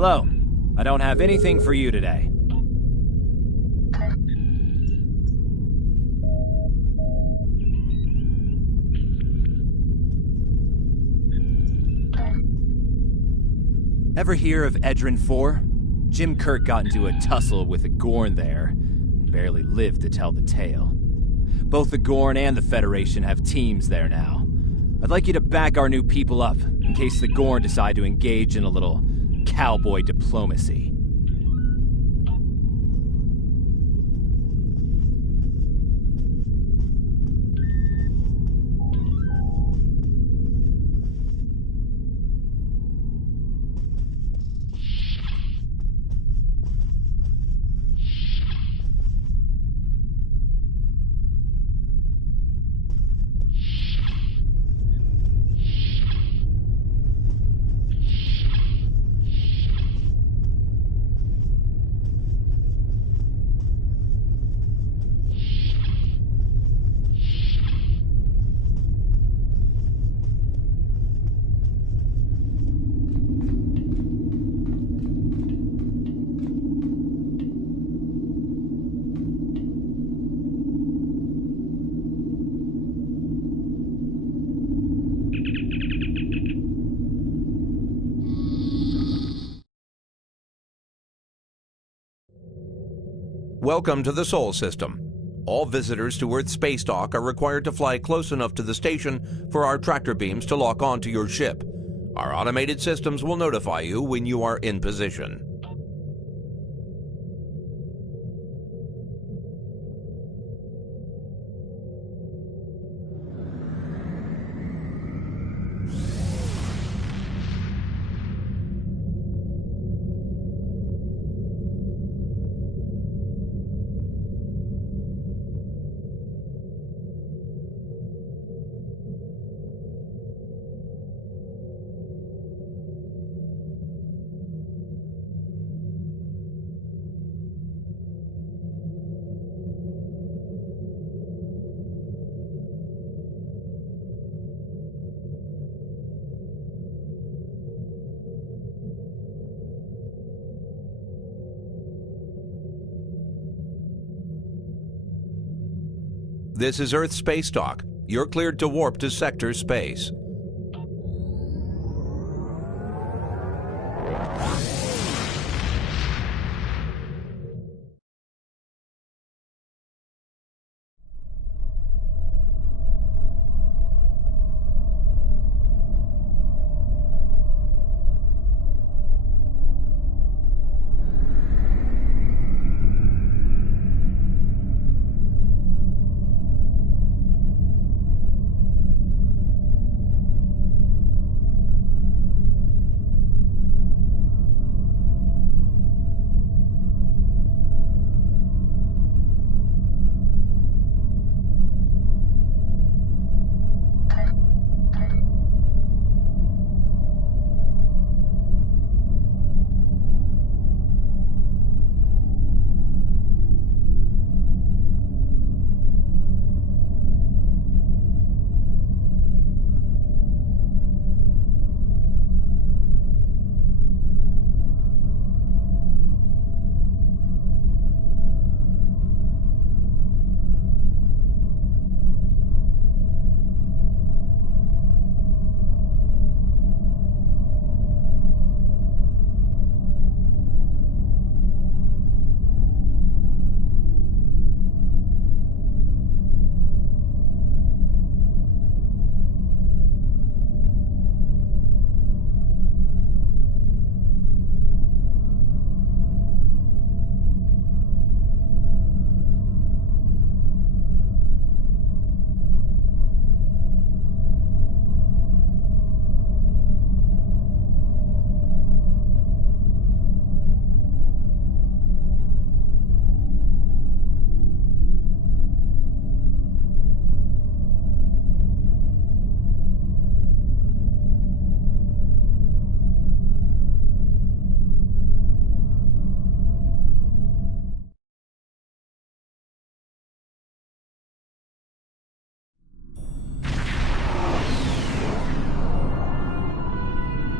Hello. I don't have anything for you today. Ever hear of Edrin 4? Jim Kirk got into a tussle with the Gorn there, and barely lived to tell the tale. Both the Gorn and the Federation have teams there now. I'd like you to back our new people up, in case the Gorn decide to engage in a little cowboy diplomacy. Welcome to the Sol System. All visitors to Earth Space Dock are required to fly close enough to the station for our tractor beams to lock onto your ship. Our automated systems will notify you when you are in position. This is Earth Space Dock. You're cleared to warp to Sector Space.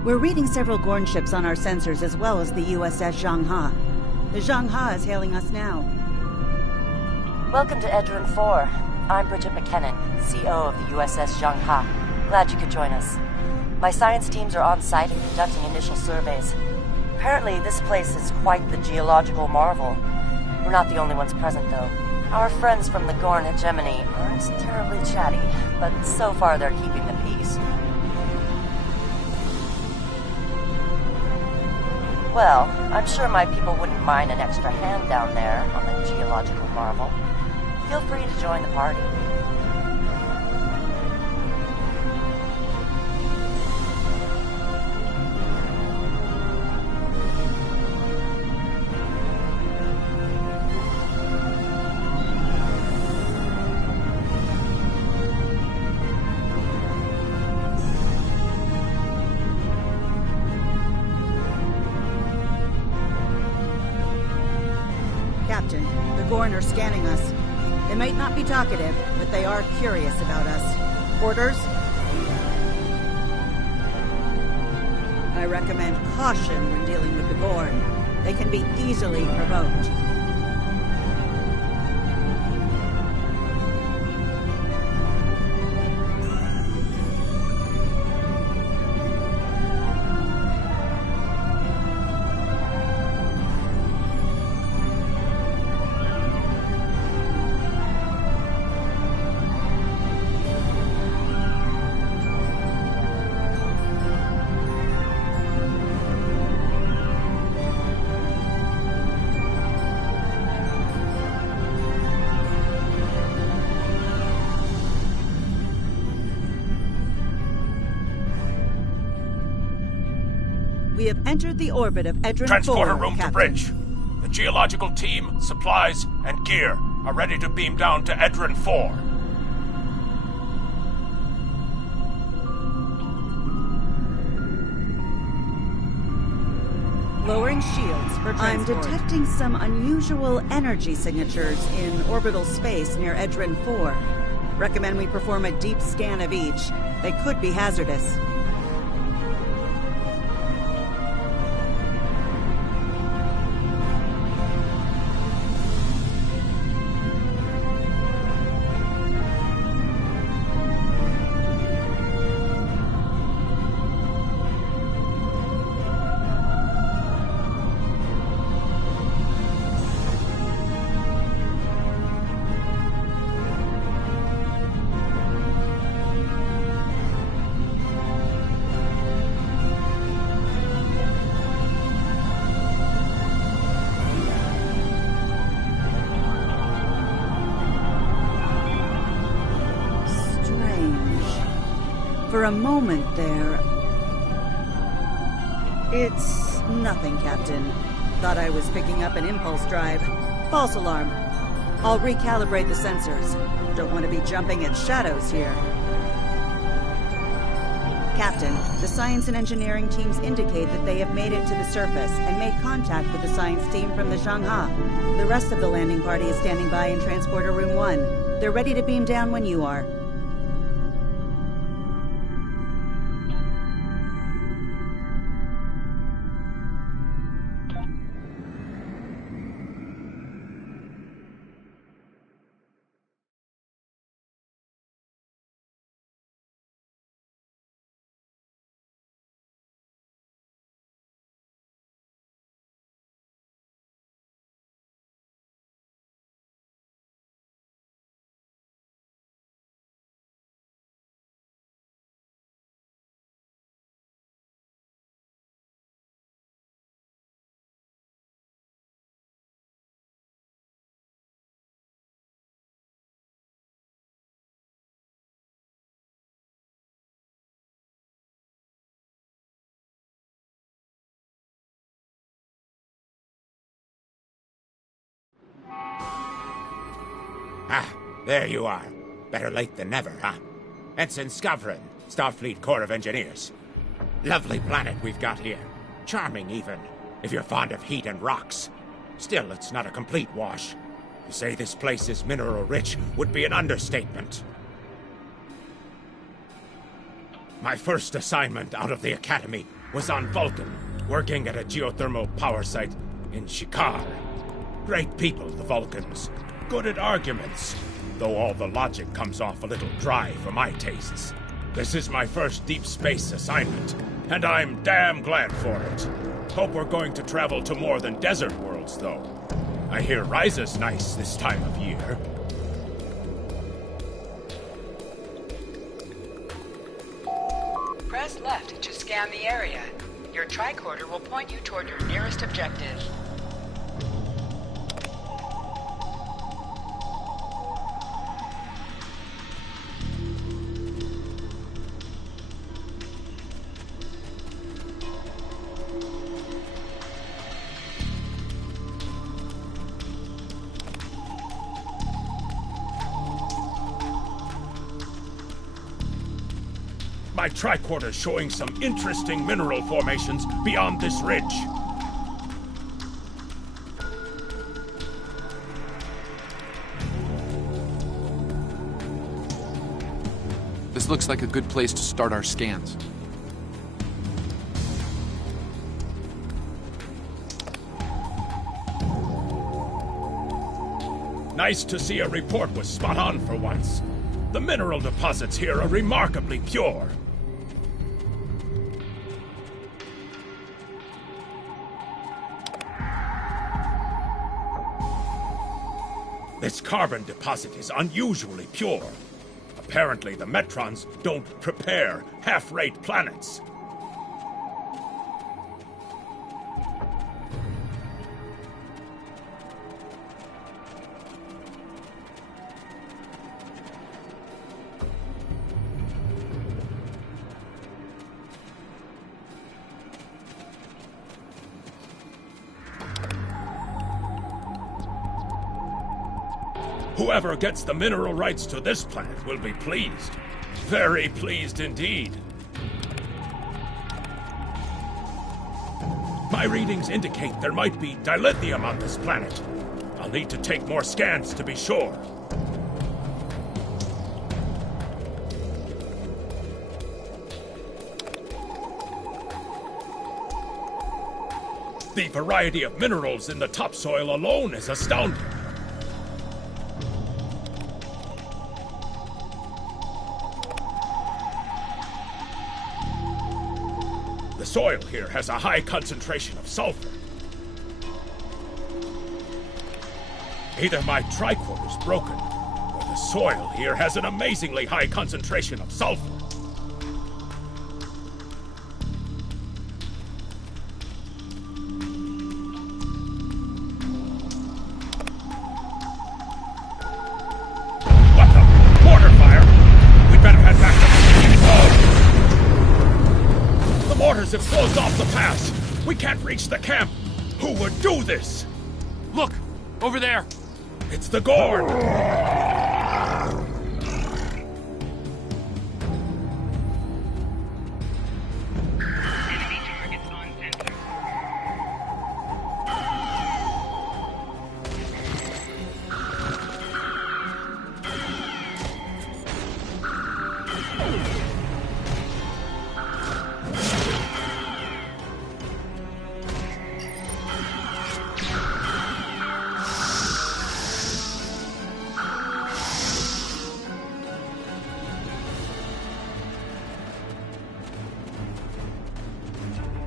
We're reading several Gorn ships on our sensors as well as the U.S.S. Zhanghe. The Zhanghe is hailing us now. Welcome to Edrin 4. I'm Bridget McKinnon, CO of the U.S.S. Zhanghe. Glad you could join us. My science teams are on site and conducting initial surveys. Apparently, this place is quite the geological marvel. We're not the only ones present, though. Our friends from the Gorn hegemony aren't terribly chatty, but so far they're keeping the peace. Well, I'm sure my people wouldn't mind an extra hand down there on the geological marvel. Feel free to join the party. Captain, the Gorn are scanning us. They might not be talkative, but they are curious about us. Orders? I recommend caution when dealing with the Gorn. They can be easily provoked. We have entered the orbit of Edrin 4, Transporter room Captain. to bridge. The geological team, supplies, and gear are ready to beam down to Edrin 4. Lowering shields for transport. I'm detecting some unusual energy signatures in orbital space near Edrin 4. Recommend we perform a deep scan of each. They could be hazardous. For a moment there... It's nothing, Captain. Thought I was picking up an impulse drive. False alarm. I'll recalibrate the sensors. Don't want to be jumping at shadows here. Captain, the science and engineering teams indicate that they have made it to the surface and made contact with the science team from the Zhanghe. The rest of the landing party is standing by in Transporter Room 1. They're ready to beam down when you are. Ah, there you are. Better late than never, huh? Ensign Skavron, Starfleet Corps of Engineers. Lovely planet we've got here. Charming, even, if you're fond of heat and rocks. Still, it's not a complete wash. To say this place is mineral-rich would be an understatement. My first assignment out of the Academy was on Vulcan, working at a geothermal power site in Shikar. Great people, the Vulcans. Good at arguments, though all the logic comes off a little dry for my tastes. This is my first deep space assignment, and I'm damn glad for it. Hope we're going to travel to more than desert worlds, though. I hear Ryza's nice this time of year. Press left to scan the area. Your tricorder will point you toward your nearest objective. My tricorder's showing some interesting mineral formations beyond this ridge. This looks like a good place to start our scans. Nice to see a report was spot on for once. The mineral deposits here are remarkably pure. This carbon deposit is unusually pure. Apparently, the Metrons don't prepare half-rate planets. Whoever gets the mineral rights to this planet will be pleased. Very pleased indeed. My readings indicate there might be dilithium on this planet. I'll need to take more scans to be sure. The variety of minerals in the topsoil alone is astounding. The soil here has a high concentration of sulfur. Either my tricorder's broken, or the soil here has an amazingly high concentration of sulfur. What the? Mortar fire! We better head back to... The mortars have closed off the pass! We can't reach the camp! Who would do this? Look! Over there! It's the Gorn!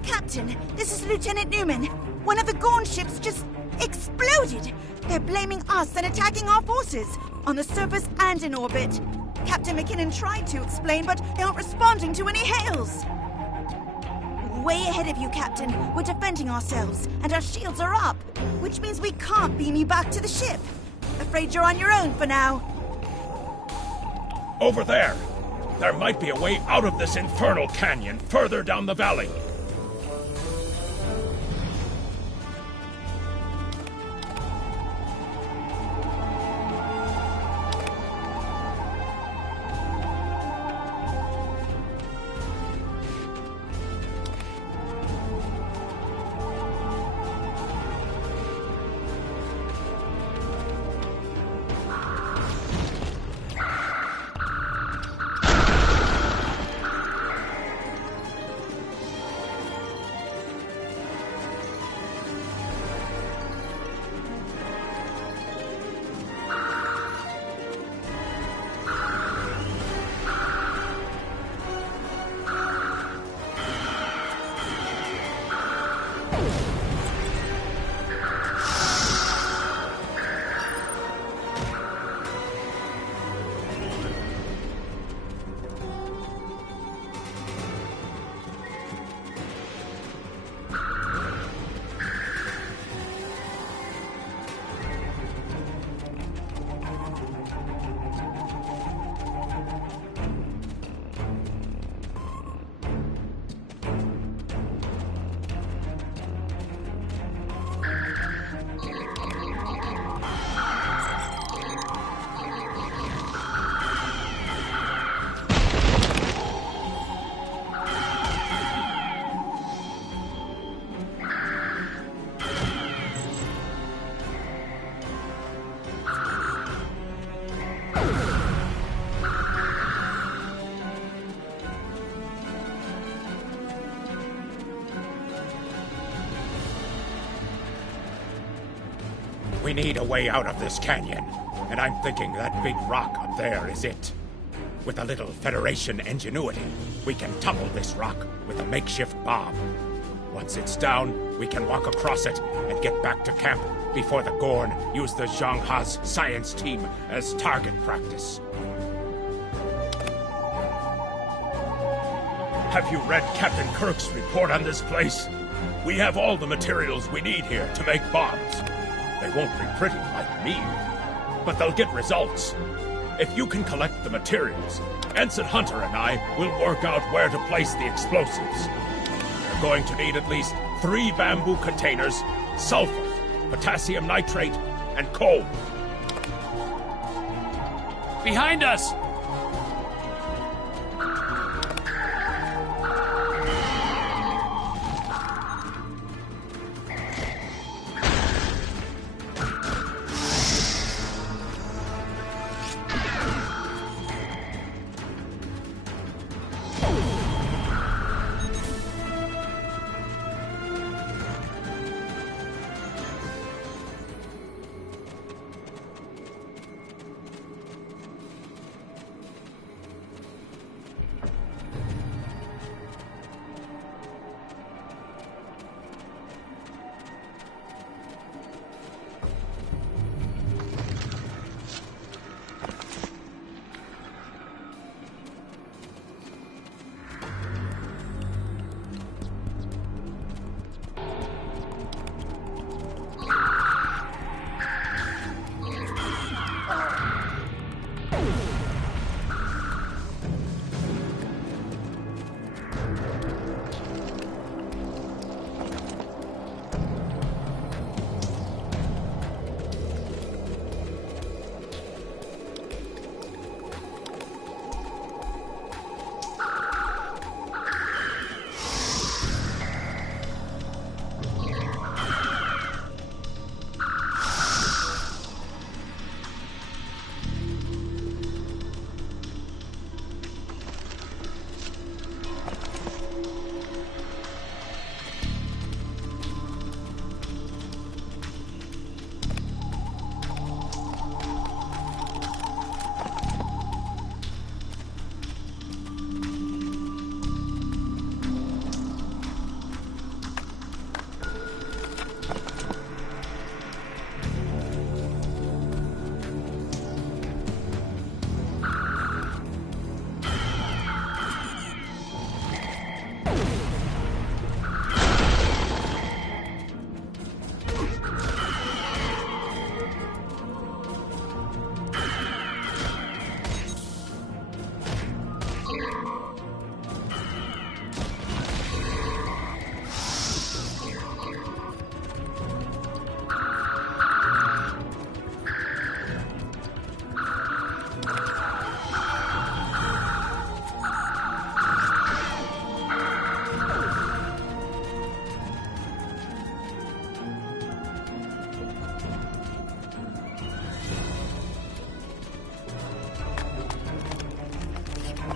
Captain, this is Lieutenant Newman. One of the Gorn ships just exploded. They're blaming us and attacking our forces, on the surface and in orbit. Captain McKinnon tried to explain, but they aren't responding to any hails. Way ahead of you, Captain. We're defending ourselves, and our shields are up, which means we can't beam you back to the ship. Afraid you're on your own for now. Over there! There might be a way out of this infernal canyon further down the valley. We need a way out of this canyon, and I'm thinking that big rock up there is it. With a little Federation ingenuity, we can topple this rock with a makeshift bomb. Once it's down, we can walk across it and get back to camp before the Gorn use the Zhang Ha's science team as target practice. Have you read Captain Kirk's report on this place? We have all the materials we need here to make bombs. They won't be pretty like me, but they'll get results. If you can collect the materials, Ensign Hunter and I will work out where to place the explosives. We're going to need at least 3 bamboo containers, sulfur, potassium nitrate, and coal. Behind us!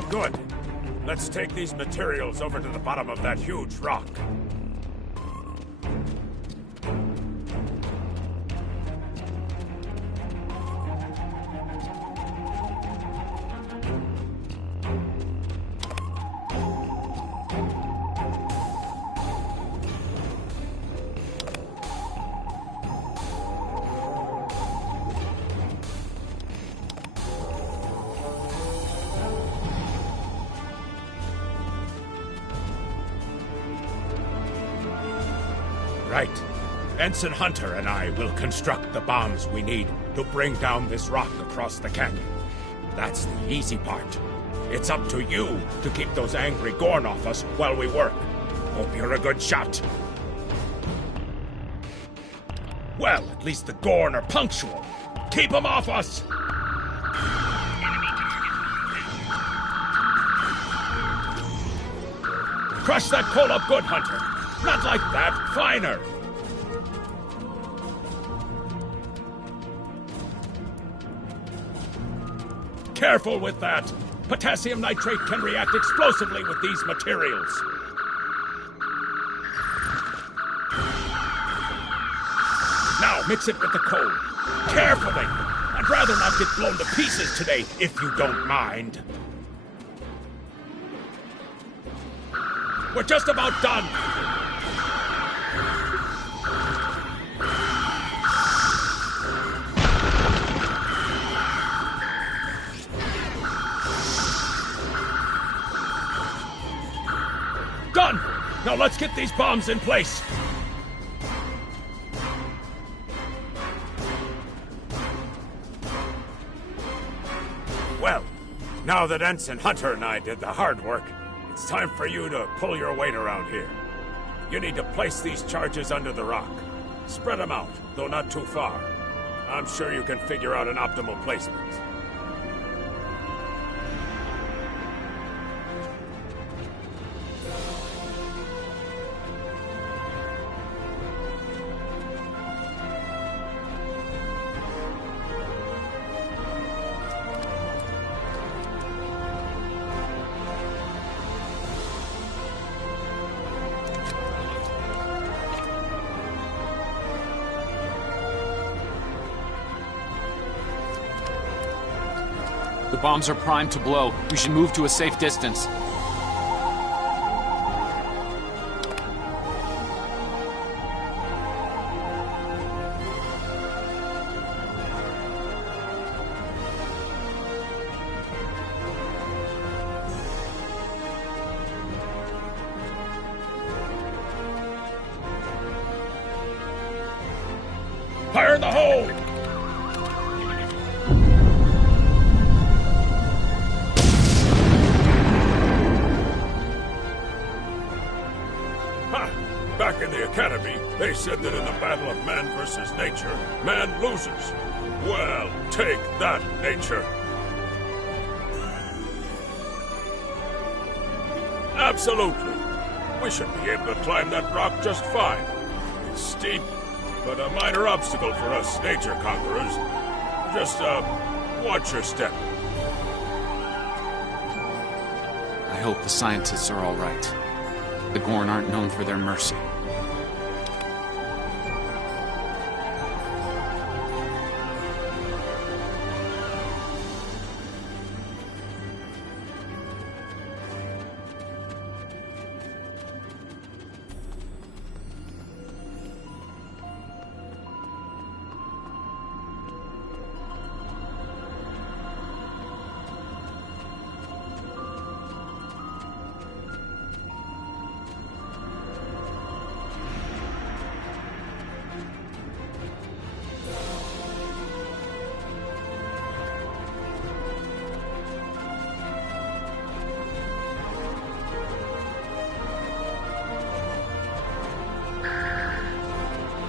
Good. Let's take these materials over to the bottom of that huge rock. Right. Ensign Hunter and I will construct the bombs we need to bring down this rock across the canyon. That's the easy part. It's up to you to keep those angry Gorn off us while we work. Hope you're a good shot. Well, at least the Gorn are punctual. Keep them off us! Crush that coal up good, Hunter. Not like that. Finer. Careful with that. Potassium nitrate can react explosively with these materials. Now mix it with the coal. Carefully! I'd rather not get blown to pieces today, if you don't mind. We're just about done. Done! Now let's get these bombs in place. Well, now that Ensign Hunter and I did the hard work, it's time for you to pull your weight around here. You need to place these charges under the rock. Spread them out, though not too far. I'm sure you can figure out an optimal placement. The bombs are primed to blow. We should move to a safe distance. Fire in the hole! Back in the Academy, they said that in the battle of man versus nature, man loses. Well, take that, nature. Absolutely. We should be able to climb that rock just fine. It's steep, but a minor obstacle for us nature conquerors. Just, watch your step. I hope the scientists are all right. The Gorn aren't known for their mercy.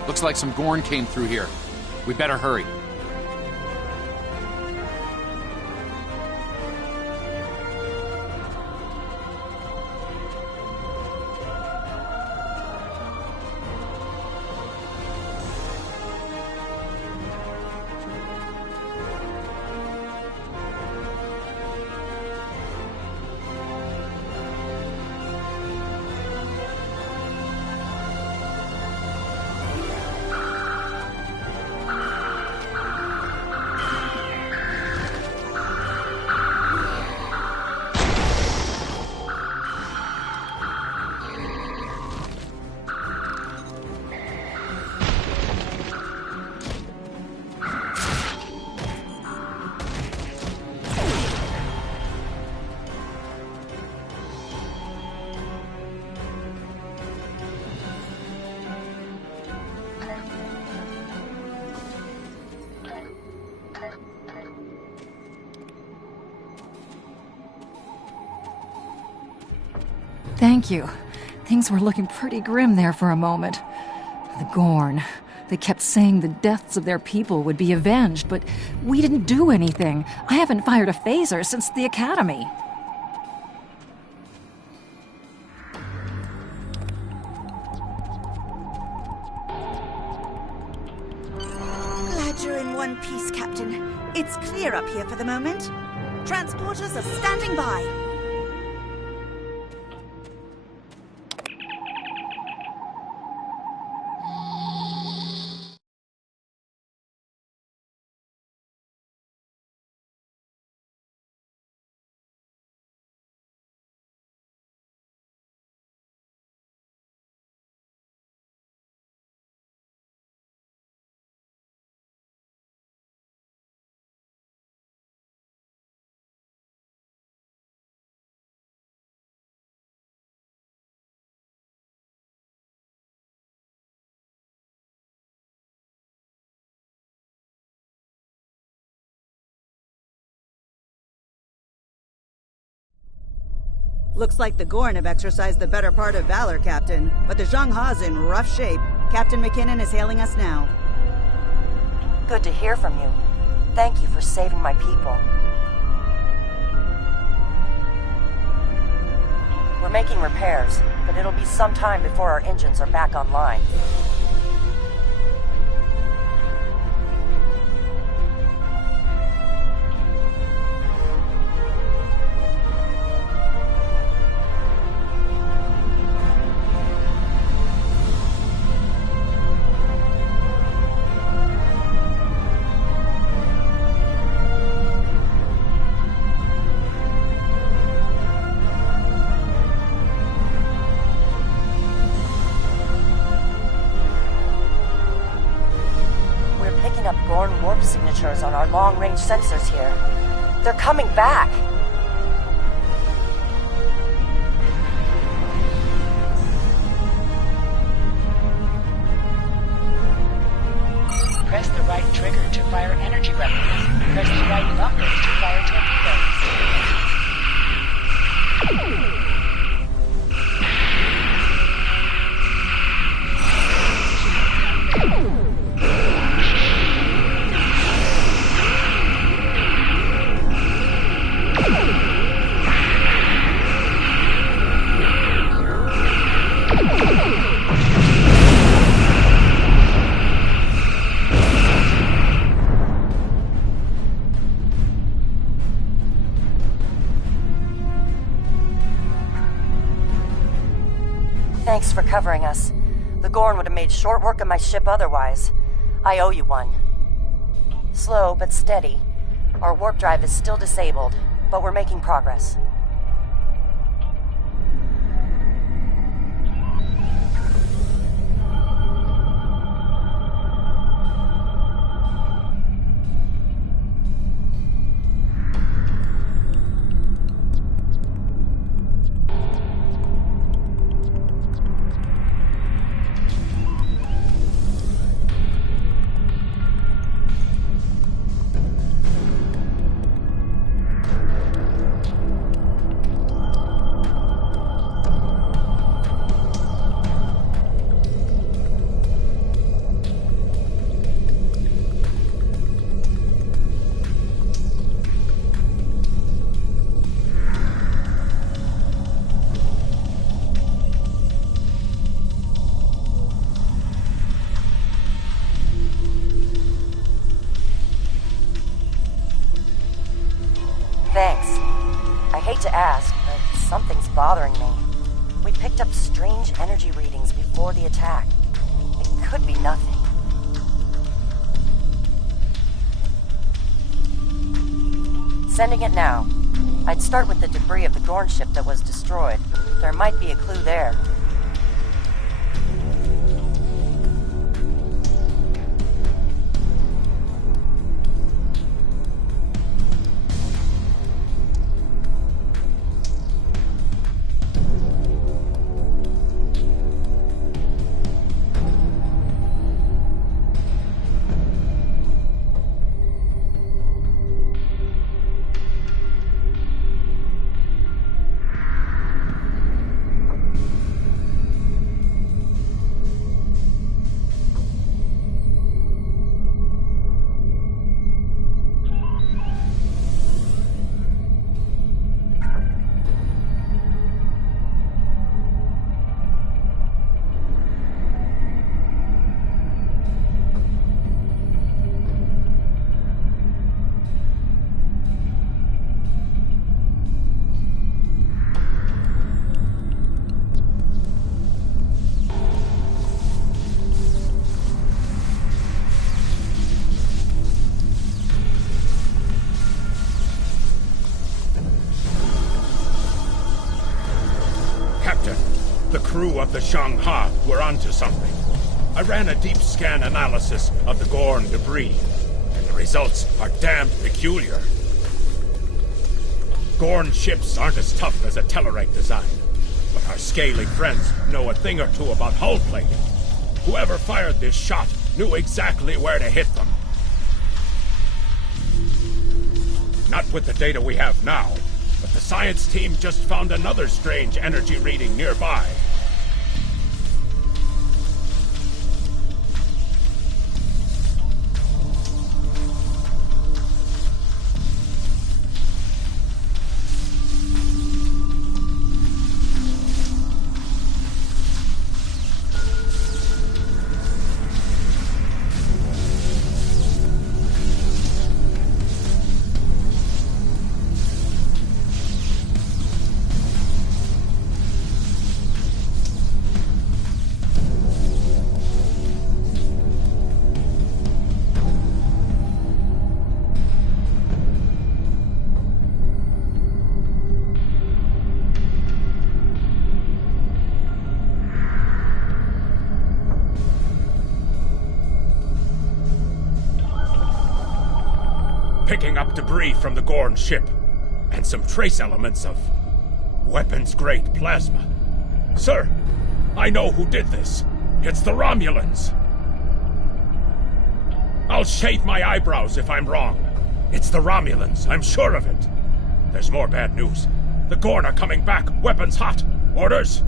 Looks like some Gorn came through here. We better hurry. Thank you. Things were looking pretty grim there for a moment. The Gorn. They kept saying the deaths of their people would be avenged, but we didn't do anything. I haven't fired a phaser since the Academy. Glad you're in one piece, Captain. It's clear up here for the moment. Transporters are standing by. Looks like the Gorn have exercised the better part of valor, Captain. But the Zhang-Ha's in rough shape. Captain McKinnon is hailing us now. Good to hear from you. Thank you for saving my people. We're making repairs, but it'll be some time before our engines are back online. Gorn warp signatures on our long-range sensors here. They're coming back! Press the right trigger to fire energy weapons. Press the right bumper to fire torpedoes. Thanks for covering us. The Gorn would have made short work of my ship otherwise. I owe you one. Slow but steady. Our warp drive is still disabled, but we're making progress. Thanks. I hate to ask, but something's bothering me. We picked up strange energy readings before the attack. It could be nothing. Sending it now. I'd start with the debris of the Gorn ship that was destroyed. There might be a clue there. The crew of the Zhang-Ha were onto something. I ran a deep scan analysis of the Gorn debris, and the results are damned peculiar. Gorn ships aren't as tough as a Tellarite design, but our scaly friends know a thing or two about hull plating. Whoever fired this shot knew exactly where to hit them. Not with the data we have now, but the science team just found another strange energy reading nearby. Picking up debris from the Gorn ship, and some trace elements of weapons-grade plasma. Sir, I know who did this. It's the Romulans. I'll shave my eyebrows if I'm wrong. It's the Romulans, I'm sure of it. There's more bad news. The Gorn are coming back, weapons hot. Orders?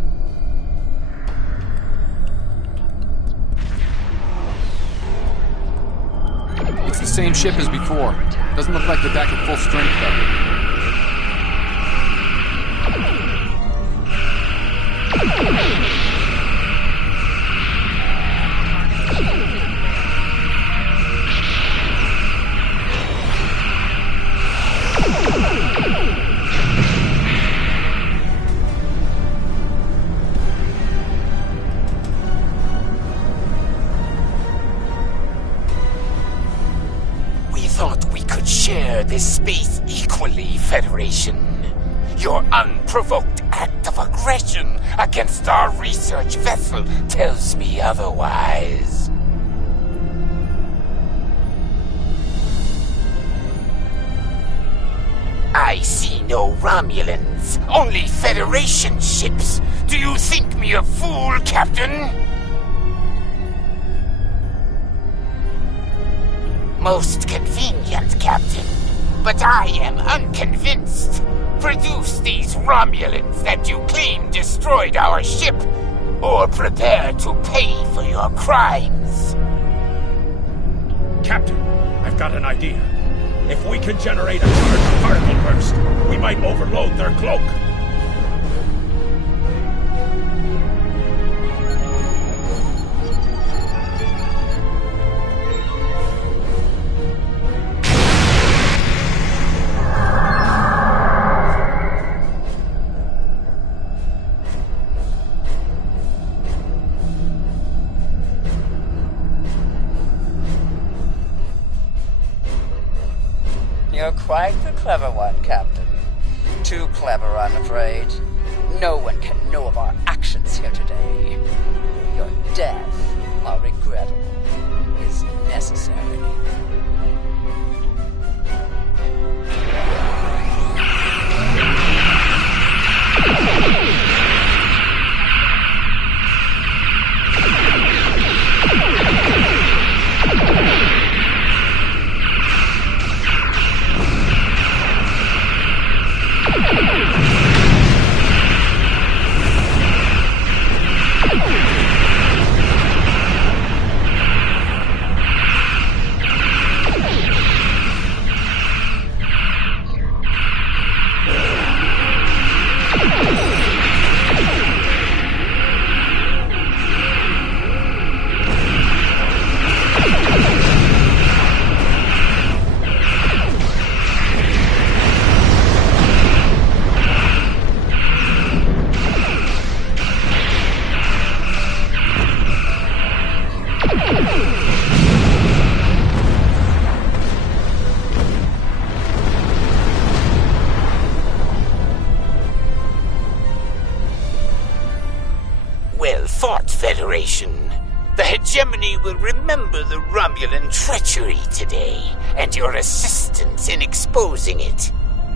It's the same ship as before. Doesn't look like they're back at full strength, though. Share this space equally, Federation. Your unprovoked act of aggression against our research vessel tells me otherwise. I see no Romulans, only Federation ships. Do you think me a fool, Captain? Most convenient, Captain. But I am unconvinced. Produce these Romulans that you claim destroyed our ship, or prepare to pay for your crimes. Captain, I've got an idea. If we can generate a charged particle burst, we might overload their cloak. You're quite the clever one, Captain. Too clever, I'm afraid. No one can know of our actions here today. Your death, while regrettable, is necessary. Federation. The hegemony will remember the Romulan treachery today, and your assistance in exposing it.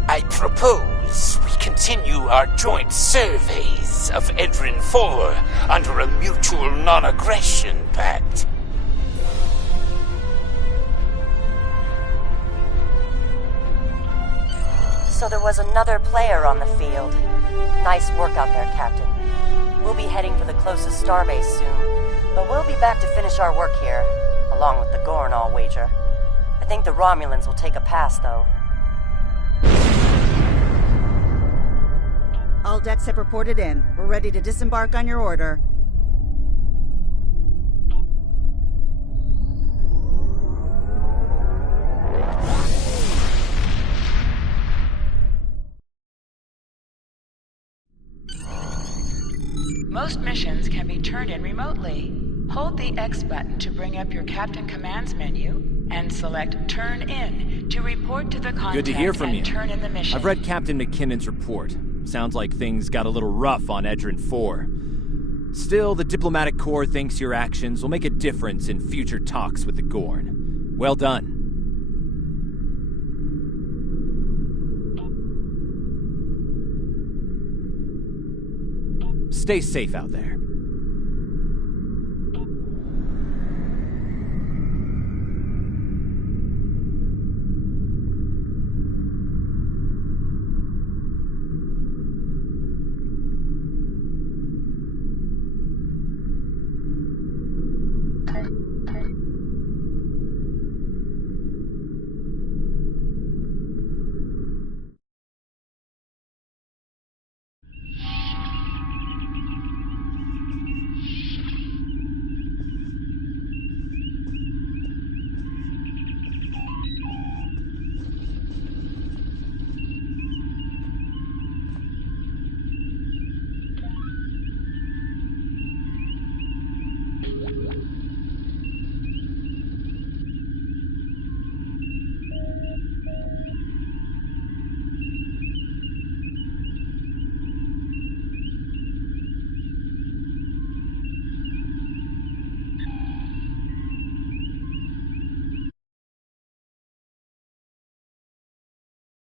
I propose we continue our joint surveys of Edrin 4 under a mutual non-aggression pact. So there was another player on the field. Nice work out there, Captain. We'll be heading for the closest starbase soon, but we'll be back to finish our work here, along with the Gorn, I'll wager. I think the Romulans will take a pass, though. All decks have reported in. We're ready to disembark on your order. Most missions can be turned in remotely. Hold the X button to bring up your Captain Commands menu and select Turn In to report to the contact. Good to hear from you. Turn in the mission. I've read Captain McKinnon's report. Sounds like things got a little rough on Edrin 4. Still, the diplomatic corps thinks your actions will make a difference in future talks with the Gorn. Well done. Stay safe out there.